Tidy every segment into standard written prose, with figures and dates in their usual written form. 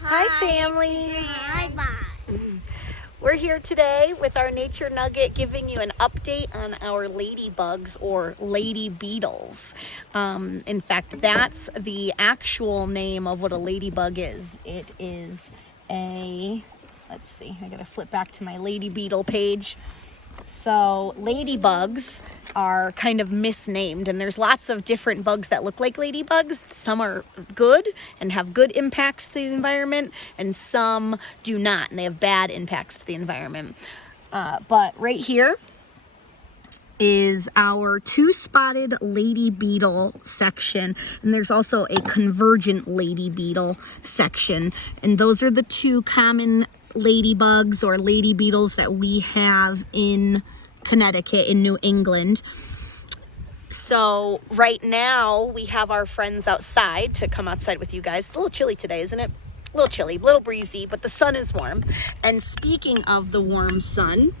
Hi, families. Hi, bye. We're here today with our nature nugget, giving you an update on our ladybugs or lady beetles. In fact, that's the actual name of what a ladybug is. It is let's see, I gotta flip back to my lady beetle page. So ladybugs are kind of misnamed, and there's lots of different bugs that look like ladybugs. Some are good and have good impacts to the environment, and some do not, and they have bad impacts to the environment. But right here is our two-spotted lady beetle section, and there's also a convergent lady beetle section, and those are the two common ladybugs or lady beetles that we have in Connecticut, in New England. So right now we have our friends outside to come outside with you guys. It's a little chilly today, isn't it? A little chilly, a little breezy, but the sun is warm. And speaking of the warm sun,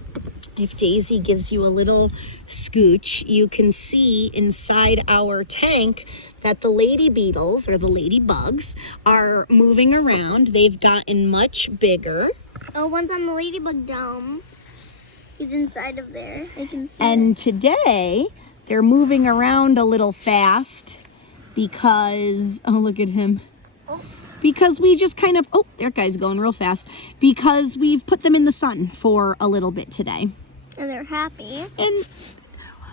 if Daisy gives you a little scooch, you can see inside our tank that the lady beetles, or the ladybugs, are moving around. They've gotten much bigger. Oh, one's on the ladybug dome. He's inside of there. I can see And today, they're moving around a little fast because, oh, look at him. Because we just kind of, oh, that guy's going real fast. Because we've put them in the sun for a little bit today. And they're happy. And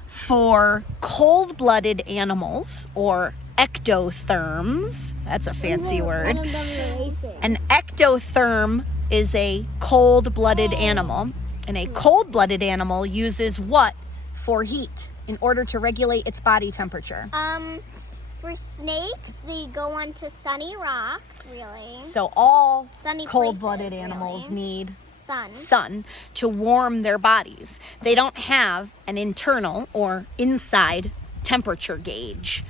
for cold-blooded animals, or ectotherms, that's a fancy word. One of them is racing. An ectotherm is a cold-blooded animal, and a cold-blooded animal uses what for heat in order to regulate its body temperature? For snakes, they go onto sunny rocks, really. So all Sunny cold-blooded places, animals really. need Sun. to warm their bodies. They don't have an internal or inside temperature gauge.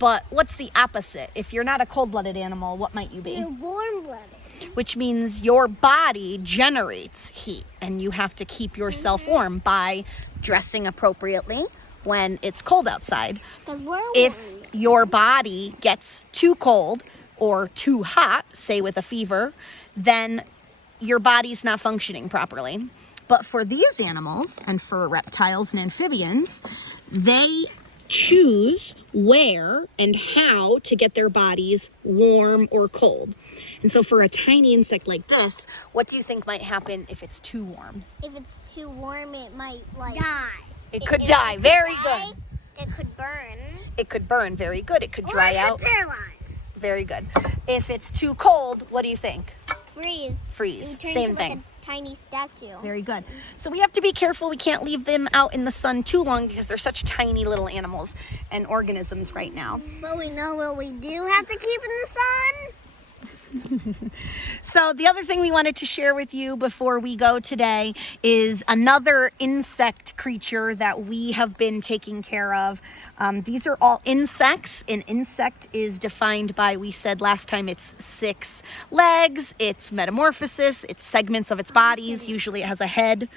But what's the opposite? If you're not a cold-blooded animal, what might you be? They're warm-blooded. Which means your body generates heat, and you have to keep yourself warm by dressing appropriately when it's cold outside. Because we're If warm. your body gets too cold or too hot, say with a fever, then your body's not functioning properly. But for these animals, and for reptiles and amphibians, they choose where and how to get their bodies warm or cold. And so for a tiny insect like this, what do you think might happen if it's too warm? If it's too warm, it might, die. It could die. Very good. It could burn. It could burn. Very good. It could dry out. Paralyze. Very good. If it's too cold, what do you think? Freeze. Freeze. It turns Same into thing. Like a tiny statue. Very good. So we have to be careful. We can't leave them out in the sun too long because they're such tiny little animals and organisms right now. But we know what we do have to keep in the sun. So the other thing we wanted to share with you before we go today is another insect creature that we have been taking care of. These are all insects. An insect is defined by, we said last time, it's 6 legs, its metamorphosis, its segments of its bodies. Usually it has a head,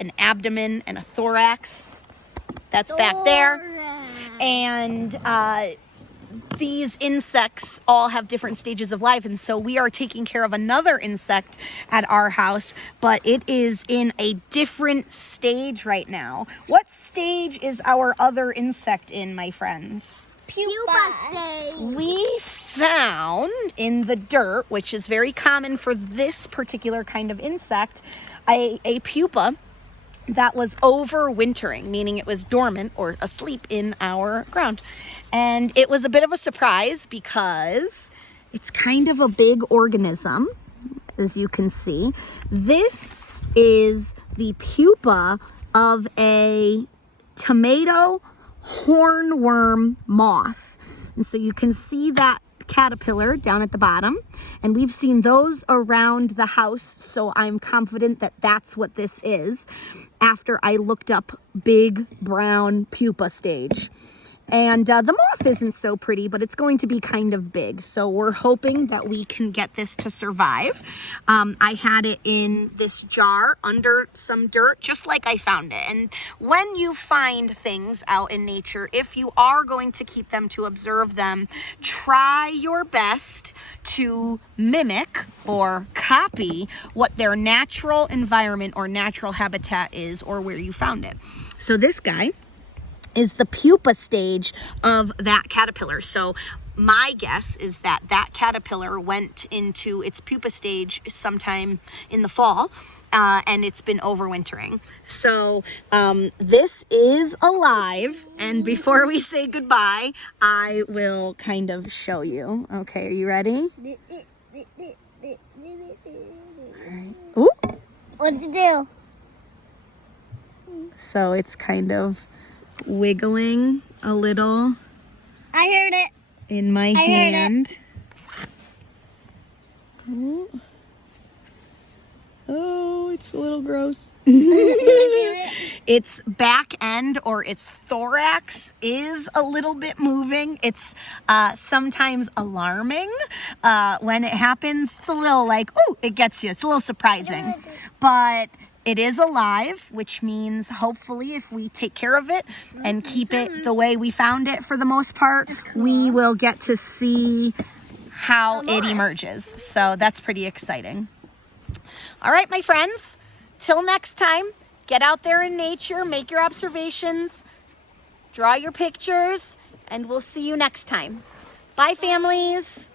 an abdomen, and a thorax. That's back there. And these insects all have different stages of life, and so we are taking care of another insect at our house, but it is in a different stage right now. What stage is our other insect in, my friends? Pupa stage. We found in the dirt, which is very common for this particular kind of insect, a pupa that was overwintering, meaning it was dormant or asleep in our ground. And it was a bit of a surprise because it's kind of a big organism, as you can see. This is the pupa of a tomato hornworm moth. And so you can see that caterpillar down at the bottom, and we've seen those around the house, so I'm confident that that's what this is after I looked up big brown pupa stage. And the moth isn't so pretty, but it's going to be kind of big. So we're hoping that we can get this to survive. I had it in this jar under some dirt, just like I found it. And when you find things out in nature, if you are going to keep them to observe them, try your best to mimic or copy what their natural environment or natural habitat is, or where you found it. So this guy is the pupa stage of that caterpillar. So my guess is that that caterpillar went into its pupa stage sometime in the fall, and it's been overwintering. So this is alive, and before we say goodbye, I will kind of show you. Okay, are you ready? All right. Ooh. What'd you do? So it's kind of wiggling a little I heard it. in my hand. Oh. Oh, it's a little gross. Its back end or its thorax is a little bit moving. It's sometimes alarming when it happens. It's a little like, oh, it gets you. It's a little surprising. But it is alive, which means hopefully if we take care of it and keep it the way we found it for the most part, we will get to see how it emerges. So that's pretty exciting. All right, my friends, till next time, get out there in nature, make your observations, draw your pictures, and we'll see you next time. Bye, families.